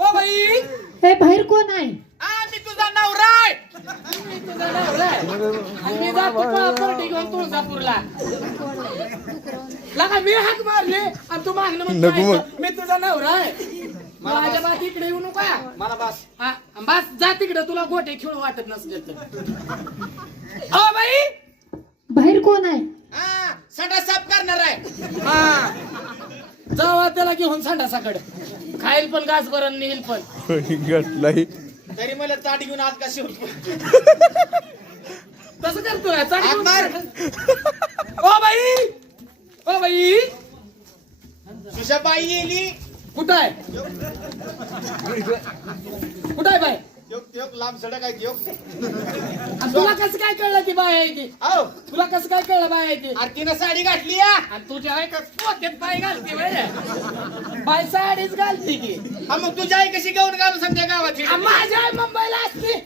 O by. हे बाहेर कोण आहे? आ मी तुझा नवरा आहे. मी तुझा नवरा आहे. आणि मी जातो पा- पार्टी घेऊन तुळजापूरला. लगा मी हाक मारले. आणि तू मागणं म्हणतो मग. मी तुझा नवरा आहे. माझ्या बात इकडे येऊ नका. मला बस. हा, बस जा तिकडे. तुला गोटे खेळ वाटत नसले तर. O by. बाहेर कोण आहे? हा सडा साफ करणार आहे. हा. जावा त्याला घेऊन संडासाकडे. खाईल पण गास बरं नेईल पण. गटलाई तरी मला ताट घेऊन आज का शिव तसं करतोय घेऊन. मार. O by! O by! सुशाबाई येली. कुठं आहे? कुठं आहे बाई? लांब सडक आहे आणि तुला कसं काय कळलं की बाय आहे ती? आओ तुला कसं काय कळलं बाय आहे ती? आरतीनं साडी घातली या आणि तुझ्या आहे का? पोत्यात पाय घालते बरं बाय साडीच घालते की हा मग तुझी आई कशी गाऊन घालून समजा गावात आ, माझी आई मुंबईला असते.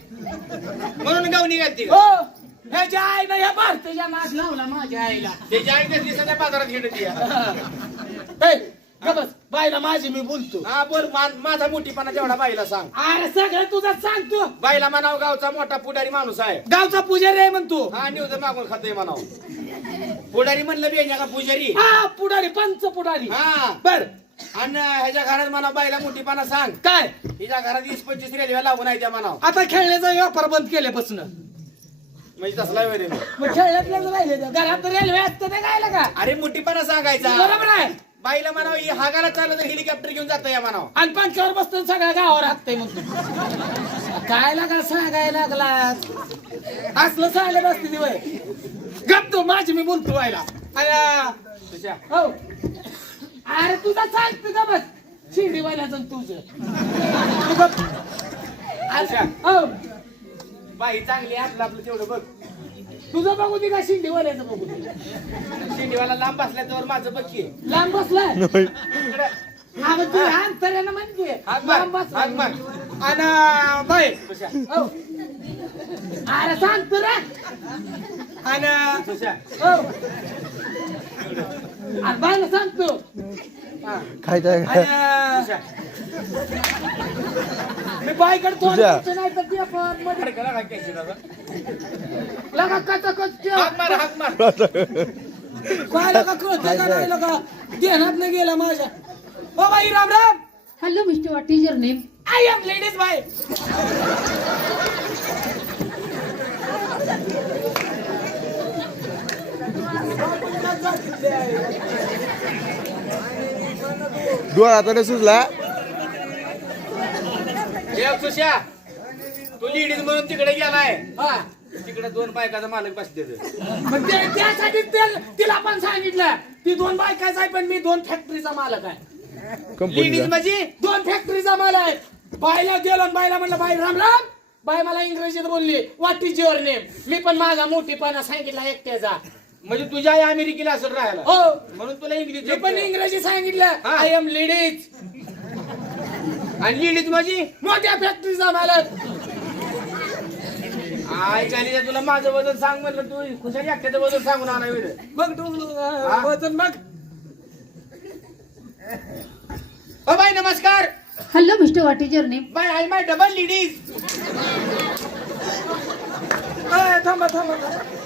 म्हणून गाऊन घालती. हो. ह्याच्या आईनं ह्या भारतीच्या नाच लावला माझ्या आईला. त्याची आई कसली सध्या बाजारात ए, ग बस बाईला माझी मी बोलतो. हा बोल मा- माझा मोठीपणा तेवढा बाईला सांग. अरे सगळं तुझं सांगतो. बाईला म्हणाव गावचा मोठा पुढारी माणूस आहे. गावचा पुजारी आहे म्हणतो. हा न्यूज मागून खातोय म्हणाव. पुढारी म्हणलं बी का पुजारी. हा पुढारी पंच पुढारी. हा. बर. आणि ह्याच्या घरात म्हणा बाईला मोठीपणा सांग. काय? हिच्या घरात वीस पंचवीस रेल्वे लागून आहे त्या म्हणाव. आता खेळण्याचा व्यापार बंद केल्यापासून. म्हणजे तसला वेळ आहे. मग खेळण्यातल्याच राहिले. घरात रेल्वे असतं ते गायला का? अरे मोठीपणा सांगायचा. बरोबर आहे. बाईला म्हणाव ही हागाला चाललं तर हेलिकॉप्टर घेऊन जातं या म्हणाव. आणि पंचावर बसतो सगळ्या गावावर हाकतंय म्हणतो काय लागा सांगायला लागला? असलं सांगत असते ती वय गप तू माझी मी बोलतो व्हायला अरे तुझ्या. हो. अरे तुझा सांगतो का बस. शिंडी वाल्याचं तुझं. तू गप. अरे, हो. बाई चांगली आपलं आपलं तेवढं बघ. तुझं बघू दे का शिंडी वाल्याचं बघू दे? शिंडीवाला लांब बसल्यावर माझं बघ लांब बसलाय? हा म्हणते लांब अरे सांगतो रे आणि तुझ्या हो अरे बायला सांगतो. तुझ्या मी बायकडे तुझ्या. नाही तर पण मध्ये. लगा कच कच कळत का नाही लगा ध्यानात नाही गेला माझ्या. ओ बाई राम Ram. Hello mister what is your name I am ladies bye डोळा देव सुशा तू लेडीज म्हणून तिकडे गेलाय. हा. तिकडे दोन बायकाचा मालक बसते त्यासाठी ते- तिला पण सांगितलं ती दोन बायकाच आहे पण मी दोन फॅक्टरीचा मालक आहे. लेडीज कंपनी म्हणजे? दोन फॅक्टरीचा माल आहे. बायला गेलो आणि बायला म्हणलं बाई राम राम. बाय मला इंग्रजीत बोलली व्हॉट इज युअर नेम मी पण माझा मोठेपणा सांगितला एकट्याचा. म्हणजे तुझ्या आई अमेरिकेला असेल राहायला. हो. म्हणून तुला इंग्लिश मी पण इंग्रजी सांगितलं. हा. आय एम लेडीज आणि लेडीज म्हणजे मोठ्या फॅक्टरीचा मालक. आई चालीच्या तुला माझं वजन सांग म्हणलं तू. खुशाली एकट्याचं वजन सांगून आणा वेळ बघ तू हा? वजन ओ बाई नमस्कार. Hello mister what is your name bye I my double ladies थांबा थांबा जायचं?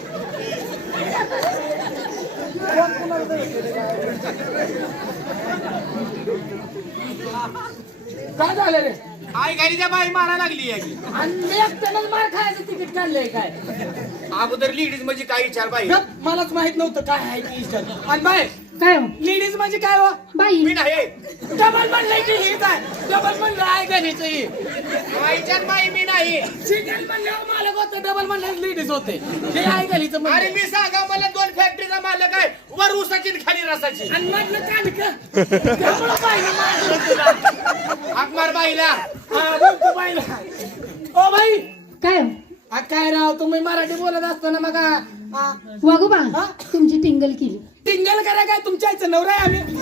काय झालं रे? आई गाडीच्या बाई मारा लागली याची आणि मी एकट्यालाच मार खायचं तिकीट काढलंय काय? अगोदर लेडीज म्हणजे काय विचार बाई? गप, मलाच माहीत नव्हतं काय आहे ती इष्ट आणि बाय काय? हो लेडीज म्हणजे काय हो? बाई. मी नाही. डबल म्हणलंय की हीच आहे डबल म्हणलं आहे गणित ही. आईच्यात बाई मी नाही. सिंगल म्हणल्यावर मालक होतं डबल म्हणलं लेडीज होते. हे आहे गणित अरे मी सांगा मला दोन फॅक्टरीचा मालक आहे. वर उसाची आणि खाली रसाची. आणि मधलं कानक त्यामुळं बाईनं मारलं तुला. हाक मार बाईला. हा, बोलतो बाईला. O by. काय? हो आ, काय राव तुम्ही मराठी बोलत असताना मग आ, आ, वागोबा हा? तुमची टिंगल केली. टिंगल करा काय तुमच्या आईचं नवरा आहे आम्ही.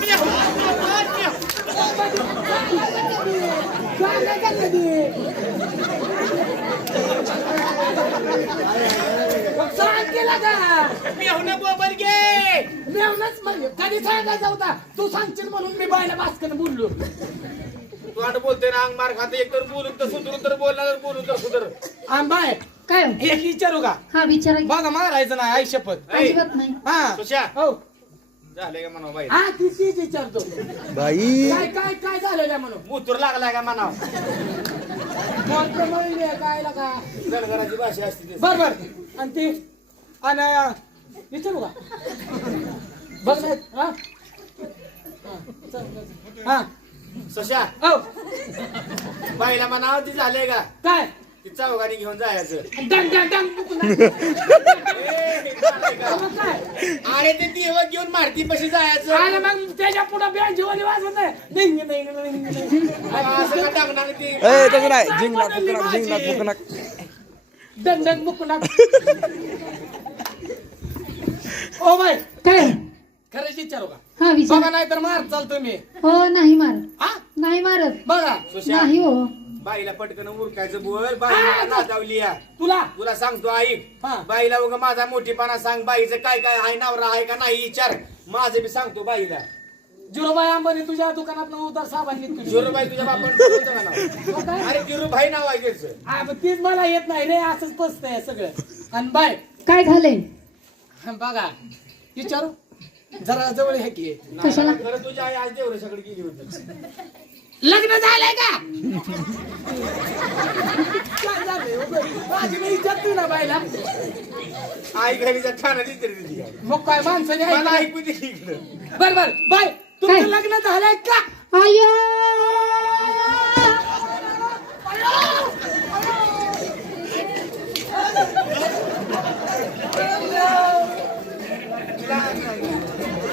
केला का? मी होणं बोबर कधी सांगायचा होता तू सांगशील म्हणून मी बायला भास्कर बोललो. तू आठ बोलते ना अंग मार खाते. एक तर बोलून तर सुधरून तर बोलणार तर बोलून तर सुधर. आणि बाय काय? हो एक विचारू का? हा विचारा. बघा मारायचं नाही आई शपथ. अजिबात नाही. हा. हो. झाले का म्हणा बाई? हा ती तीच विचारतो. बाई. काय काय काय झालेलं आहे म्हणून मुतूर लागलाय का म्हणा कोणतं महिने आहे, काय का गणगणाची भाषा असते ती. बर बर. आणि ती आणि विचारू का बघ. ना हा? हा, चल, चल. हा. सुशा हो. बाईला म्हणा ती झाले का? काय? ती चौघानी घेऊन जायचं. अरे ते देव घेऊन मारती पशी जायचं. आणि मग त्याच्या पुढे डिंग, डिंग, डिंग. असं का टाकणार ती ए तसं नाही. जिंकणार फुकणार जिंकणार फुकणार डंग डंग बुकला. ओ बाय काय? खरंच विचारू का? हा विचारा. बघा नाही तर मार चालतो मी. हो नाही मारत. हा? नाही मारत. बघा सुशा. नाही हो. बाईला पटकन उरकायचं बोल. बाईला नादावली या. तुला? तुला सांगतो ऐक हा. बाईला उगा माझा मोठीपणा सांग. बाईचं काय काय आहे नवरा आहे का नाही विचार. माझं बी सांगतो बाईला. जिरोबाई अंबानी तुझ्या दुकानात उदार साहेबांनी तुझी जिरूबाई तुझ्या बापान अरे जिरूभाई नाव आहे त्याचं. हा, तीच मला येत नाही रे असंच पसतंय सगळं. आणि बाय. काय झालंय? बघा विचारू? जरा जवळ हे की. कशाला? नाही, खरं तुझ्या आई आज देवर सगळी गेली होती. लग्न झालंय का काय झालंय हो बाई? माझी मी इज्जत नाही ना बायला आई घरीच्या दिसते तिची. मग काय माणसाने मला ऐकलं? ऐकू दे की इकडं बर बर बाय तुमचं काय? लग्न झालंय का आया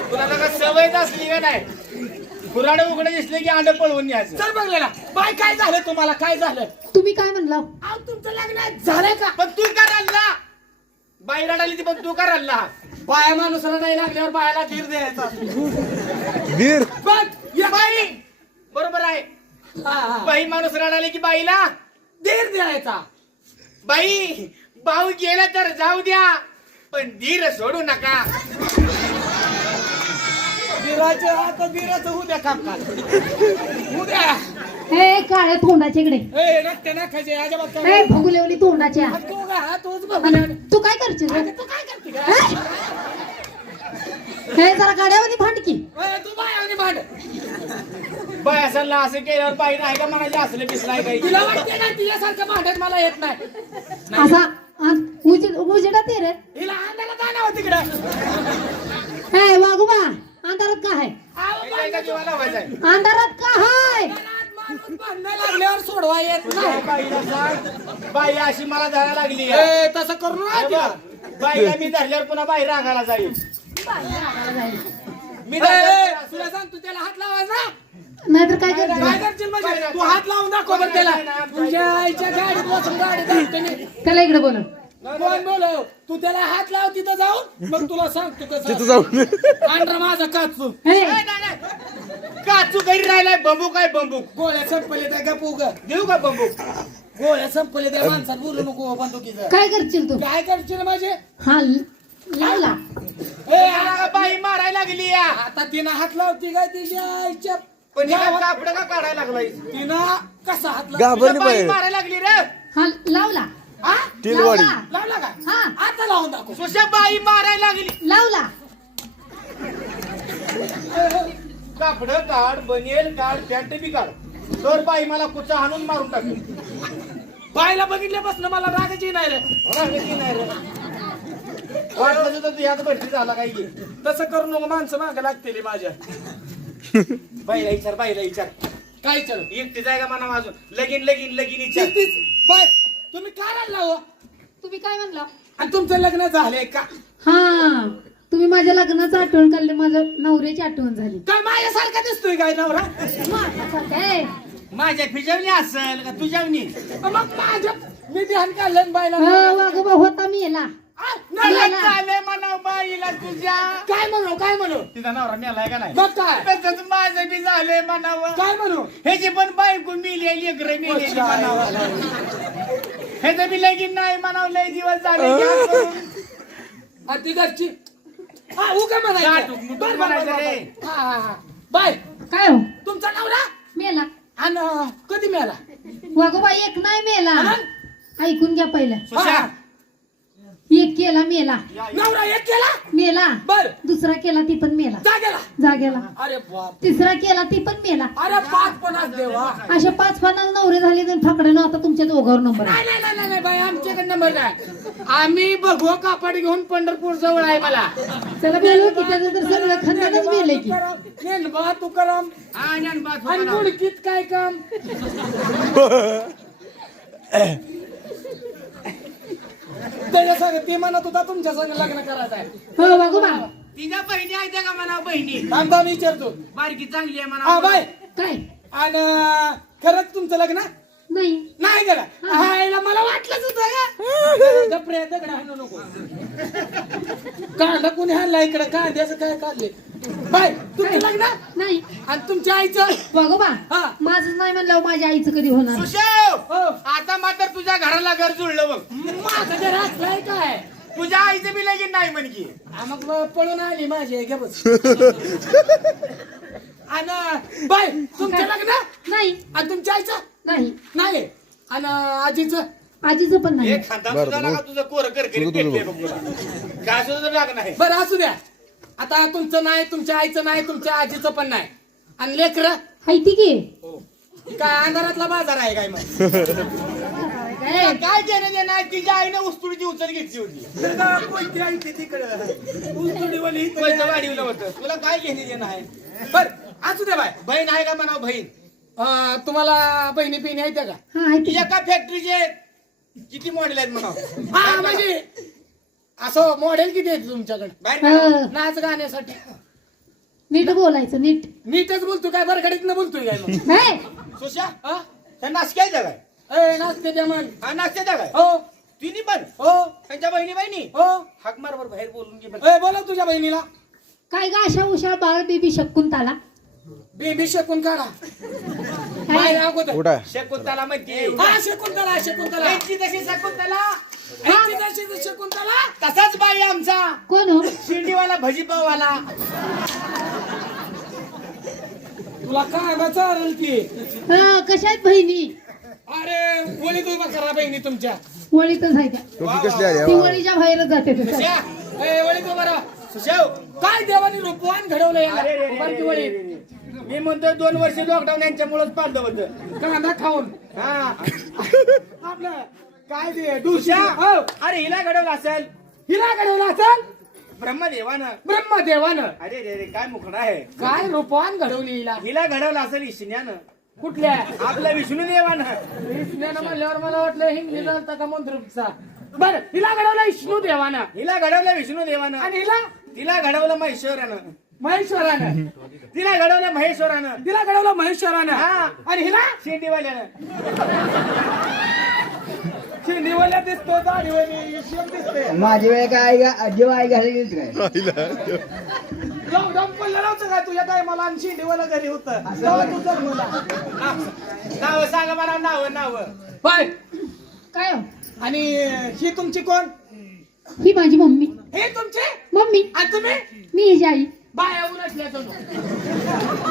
तुला नका सवयच असली का नाही कुराड उघडे दिसले की अंड पळवून न्यायचं. चल बघलेला बाय काय झालं तुम्हाला? काय झालं? तुम्ही काय म्हणला? अहो तुमचं लग्न झालंय का? पण तू का रडला? बाई रडाली ती पण तू का रडला? बाया माणूस नाही लागल्यावर बायाला धीर द्यायचा. वीर पण ये. बाई! बरोबर आहे. हा, हा. बाई माणूस रडाले की बाईला? धीर द्यायचा. बाई भाऊ गेला तर जाऊ द्या पण धीर सोडू नका. धीराचं आता धीराचं उद्या काम काल उद्या हे काळ्या तोंडाच्या इकडे. ए रक्त नाखायचे अजिबात हे काय भगुलेवली तोंडाच्या. हा, तू काय हा आणि तू करशील रे? तू काय करते का हे? हे जरा गाड्यामध्ये भांडकी ए, तू बायाने भांड. बाई असेल ना असं केल्यावर बाई नाही का म्हणायचे असलं बिसलाय काही तिला वाटते ना तिच्यासारखं भांडत मला येत नाही. असा उजेड ये रे. हिला तिकडं. हे वागोबा अंधारात का आहे? आहे? अंधारात का लागल्यावर सोडवा येत नाही. बाईला सांग. बाई अशी मला धरायला लागली आहे. ए, तसं करू नका हे बाईला मी धरल्यावर पुन्हा बाई रागाला जाईल. मी धरल्यावर तुला सांग तू त्याला हात लावायचा नाहीतर काय काय करशील? करशील म्हणजे? तू हात लावून दाखव बरं त्याला. तुझ्या आईच्या गाडीत बसून गाडी त्याला इकडे बोलव. कोण बोलव तू त्याला हात लाव तिथं जाऊन. मग तुला सांगतो तिथं कसं जाऊन. पांढरा माझा काचू. हे. नाही, नाही, नाही. काचू घरी राहिलाय बंबूक आहे बंबूक. गोळ्या संपले त्या गप उग. देऊ का बंबूक? गोळ्या संपले त्या माणसात बोलू नको बंदुकीचं. काय करशील तू? काय करशील माझे? हा लावला ए, बाई मारायला लागली या. आता तिनं हात लावती काय तिच्या आईच्या पण हिला गावात? कापड का काढायला लागलाय? तिनं कसा हात लावला घाबरली बाई. मारायला लागली रे. हा लावला. हा? टिलवाडी लावला. लावला का? हा. आता लावून दाखव. सुशा बाई मारायला लागली. लावला. कापड काढ बनेल काढ पॅन्ट बी काढ. तर बाई मला कुचा हाणून मारून टाकेल बायला बघितल्यापासून मला रागाची नाही रे. रागाची नाही रे. वाटलं तर तू यात भरती झाला काही की तसं करू नको माणसं मागे लागतील माझ्या. बाईला विचार बाईला विचार. काय चल एकटी जाय का म्हणा माझून लगीन लगीन लगीन विचार. बाय. तुम्ही काय राहिला हो? तुम्ही काय म्हणला? आणि तुमचं लग्न झालंय का? हा तुम्ही माझ्या लग्नाचं आठवण काढले माझ्या नवऱ्याची आठवण झाली. काय माझ्यासारखा दिसतोय काय नवरा? हे, माझ्या फिजवणी असेल का तुझ्यावणी? मग माझ्या मी ध्यान काढलं आणि बायला अ, वाघोबा होता मी याला. आ, म्हणा बाईला तुझ्या. काय म्हणू काय म्हणू? तिचा नवरा मेलाय का नाही? मग काय? तसंच माझं बी झालंय म्हणावं. काय म्हणू? ह्याची पण बायको मिली लेकर मिली म्हणावं. ह्याचं बी लगीन नाही म्हणावं लय दिवस झाले घ्या करून. आणि ती घरची. हा उगा गाठ, म्हणायचं? मुठून बर, बर, म्हणायचं बर, रे. बर. हा हा हा. बाय. काय हो? तुमचा नवरा? मेला. आणि कधी मिळाला वाघोबा एक नाही मेला. ऐकून घ्या पहिलं. सुशा एक केला मेला. नवरा एक केला? मेला. बर. दुसरा केला ती पण मेला. जागेला? जागेला. अरे बाप. तिसरा केला ती पण मेला. अरे पाच पन्नास देवा. अशा पाच पन्नास नवरे झाले तर फाकड्यानं आता तुमच्या दोघावर नंबर आहे. नाही नाही नाही नाही बाई आमच्याकडे नंबर नाही. आम्ही बघू कापड घेऊन पंढरपूर जवळ आहे मला. चला बोलू की त्याचं तर सगळं खंदानच मेलंय की. नेनबा तुकाराम. हा आणि. गुडकीत काय काम? त्याच्या संग ते म्हणत होता तुमच्या संग लग्न करायचं आहे. हो तिच्या बहिणी आहेत का म्हणा बहिणी? थांबा मी विचारतो बारकी चांगली आहे हा म्हणा बाय. काय? आणि खरंच तुमचं लग्न? नाही. नाही करा हायला मला वाटलंच होतं दगड हाणू नको. कांदा कुणी हाणला इकडे? कांद्याचं काय काढले? बाय तुमचं लग्न? नाही. आणि तुमच्या आईचं? वाघोबा हा. माझंच नाही म्हणलं माझ्या आईचं कधी होणार सुशेव हो. आता मात्र तुझ्या घराला घर जुळलं बघ. माझं जर असलंय काय? तुझ्या आईचं बी लगीन नाही म्हणकी हा, मग ब- पळून आली माझी घे बस. आणि बाय तुमचं लग्न? नाही. आणि तुमच्या आईचं? नाही. नाही. आणि आजीचं? आजीचं पण नाही. हे खानदान बरं, सुद्धा बरं. नका तुझं कोर कर तुझं तुझं बघ तुला. काय सुद्धा लाग नाही बरं असू द्या. आता तुमचं नाही तुमच्या आईचं नाही तुमच्या आजीचं पण नाही. आणि लेकर? हायती की काय अंधारातला बाजार आहे काय मग? काय देणं देणं आहे? तिच्या आईने उस्तुडीची उचल घेतली होती. कोणती आई ती तिकडं. उलटुडीवाली इथं. पैसे वाढवलं होतं. तुला काय घेणे देणं आहे? बरं असू द्या बाय. बहीण आहे का म्हणा बहीण? अं, तुम्हाला बहिणी पिणी आहेत का? हा हायती एका फॅक्टरीचे म्हणा मॉडेल आहेत म्हणा हा म्हणजे असं मॉडेल किती आहेत तुमच्याकडे? बाहेर. हा, नाच गाण्यासाठी. नीट बोलायचं नीट. नीटच बोलतो काय बरगडीत न बोलतोय काय मग? हे? सुशा हा? त्या काय? ए, नाचते त्या मग हा नाशक्याच्या काय? हो. तिन्ही पण? हो. त्यांच्या बहिणी बहिणी? हो. हाक मार बरं बाहेर बोलून घे बरं. ए, बोला तुझ्या बहिणीला. काय गा अशा उशा बाळ बेबी शकुंताला? बेबी शेकून काढा बाहेर अगोदर. उठा शकुंतला माहिती हा शकुंतला शकुंतला. त्यांची तशी शकुंतला. शकुंतला तसाच बाई आमचा. कोण हो? शिंडीवाला भजीपाववाला. तुला काय चालेल की हा, कशा आहेत बहिणी? अरे वळीत उभा करा बहिणी तुमच्या. वळीतच आहे त्या. टोपी कसली आली? ती. वळीच्या बाहेरच जाते ते. सुशा ए, उभा राहा. सुशेव काय देवाने रूपवान घडवलं याला? अरे रे रे उभारती. मी म्हणतो दोन वर्ष लॉकडाऊन यांच्यामुळेच पाडलं होतं. कांदा खाऊन. हा. आपलं काय ते? डुशा हो. अरे हिला घडवलं असेल. हिला घडवलं असेल? ब्रह्मदेवानं. ब्रह्मदेवानं. अरे रे रे काय मुखडा आहे. काय रूपवान घडवली हिला? हिला घडवलं असेल ईशन्यानं. कुठल्या? आपल्या विष्णुदेवानं. विष्णूनं म्हणल्यावर मला वाटलं हिंदी झालता का मंत्रचा बर हिला घडवलं विष्णू देवानं हिला घडवलं विष्णुदेवानं. आणि हिला? तिला घडवलं महेश्वरानं. महेश्वरानं. तिला घडवलं महेश्वरानं. तिला घडवलं महेश्वरानं. हा. आणि हिला? शेंडीवाल्यानं. शिंदीवाल्या दिसतो दाढीवाली ईश्वर दिसते. माझी वेळ काय जेव्हा आई घालली काय लॉकडाऊन पडलं नव्हतं का तुझ्या काय मला आणि घरी होतं. तेव्हा तू जन्मला नाव सांगा मला नाव नाव. बाय. काय? हो आणि ही तुमची कोण? ही माझी मम्मी. हे तुमचे? मम्मी. आणि तुम्ही? मी हिची आई. बाया उलटल्या जणू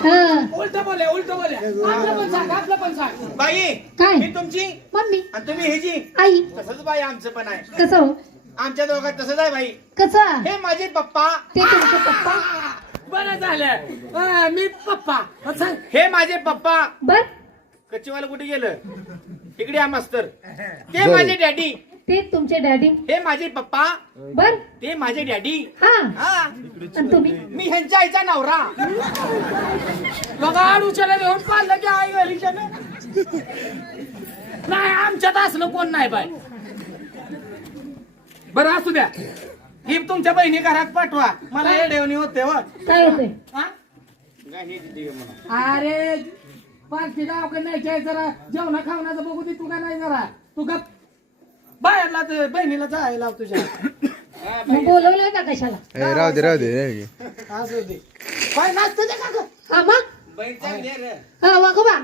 हा, उलट बोल्या उलट बोल्या आपलं पण सांग आपलं पण सांग. बाई काय? मी तुमची? मम्मी. आणि तुम्ही ह्याची? आई. तसंच बाई आमचं पण आहे. कसं हो? आमच्या दोघात तसंच आहे बाई. कसा? हे माझे पप्पा. ते तुमचे पप्पा? बरं झालं. हा, मी पप्पा. हा, सांग. हे माझे पप्पा. बर. कच्चीवाला कुठे गेलं? इकडे या मास्तर. ते माझे डॅडी. ते तुमचे डॅडी. हे माझे पप्पा. बर. ते माझे डॅडी. हा. हा. आणि तुम्ही? मी ह्यांच्या आईचा नवरा. बघा आडूच्याला घेऊन पाहिलं की आई घरीच्या नाही आमच्यात असलं कोण नाही बाय बरं असू द्या. ही तुमच्या बहिणी घरात पाठवा. मला हे डेवणी होते व काय हा? गाणी तिथे म्हणा. अरे पालखी गावकडे नाही काय जरा. जेवणा खावण्याचं बघू दे तू का नाही जरा. तू गप. बाहेरला ते बहिणीला जायला लाव तुझ्या. मग बोलवलंय का कशाला? ए, राहू दे राहू दे राहू दे. असू दे. काय नाचतं ते का गं? हा मग? आहे. हा वागोबा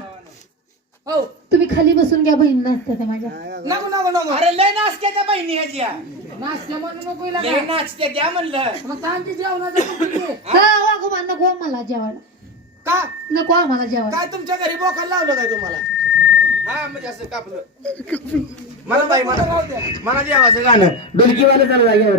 हो. तुम्ही खाली बसून घ्या बहीण नाचते त्या माझ्या. नको नको नको. अरे लय नाचत्या त्या बहिणी ह्याच्या नाचते म्हणून नको हिला लय काय. त्या म्हणलं. मग तांती जेवणाचं बघू दे. हा वागोबा नको मला जेवायला. का? नको आम्हाला जेवण काय तुमच्या घरी बोकायला लावलं काय तुम्हाला? हा म्हणजे असं कापलं. मला बाई मला मला देवाचं गाणं. डुलकीवाले चालू जागेवर